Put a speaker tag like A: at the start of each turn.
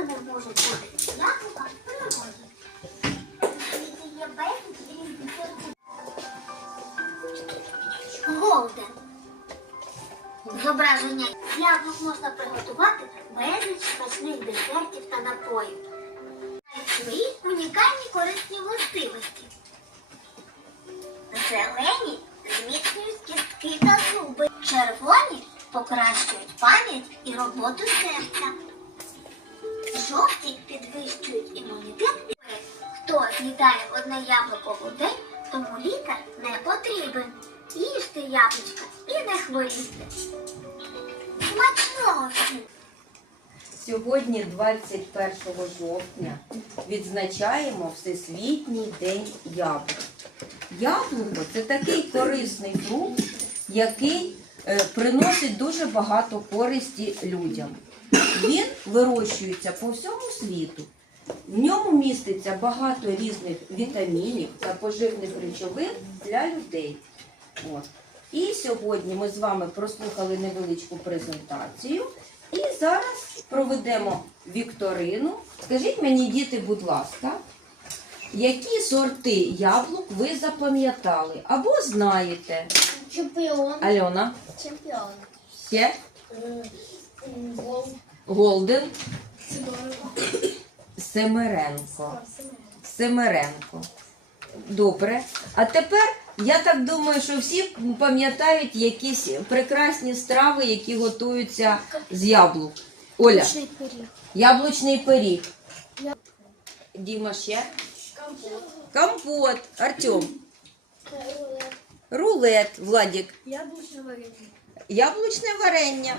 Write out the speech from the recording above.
A: людина може бути яблука в природі. Які Голден. Зображення яблук можна приготувати безліч смачних десертів та напоїв. Мають свої унікальні корисні властивості. Зелені зміцнюють кістки та зуби. Червоні покращують пам'ять і роботу серця. Жовті підвищують імунітет. Хто з'їдає одне яблуко у день, тому лікар не потрібен. Їжте яблучка і не хворійте. Смачного!
B: Сьогодні, 21 жовтня, відзначаємо Всесвітній день яблук. Яблуко це такий корисний фрукт, який е, приносить дуже багато користі людям. Він вирощується по всьому світу. В ньому міститься багато різних вітамінів та поживних речовин для людей. От. І сьогодні ми з вами прослухали невеличку презентацію. І зараз проведемо вікторину. Скажіть мені, діти, будь ласка, які сорти яблук ви запам'ятали або знаєте?
A: Чемпіон.
B: Альона,
A: Чемпіон.
B: ще Голден, Семеренко. Семеренко. Добре. А тепер я так думаю, що всі пам'ятають якісь прекрасні страви, які готуються з яблук. Оля, яблучний пиріг. Діма ще. Компот. Артем. Рулет. Владик.
A: Яблучне варення.
B: Яблучне варення.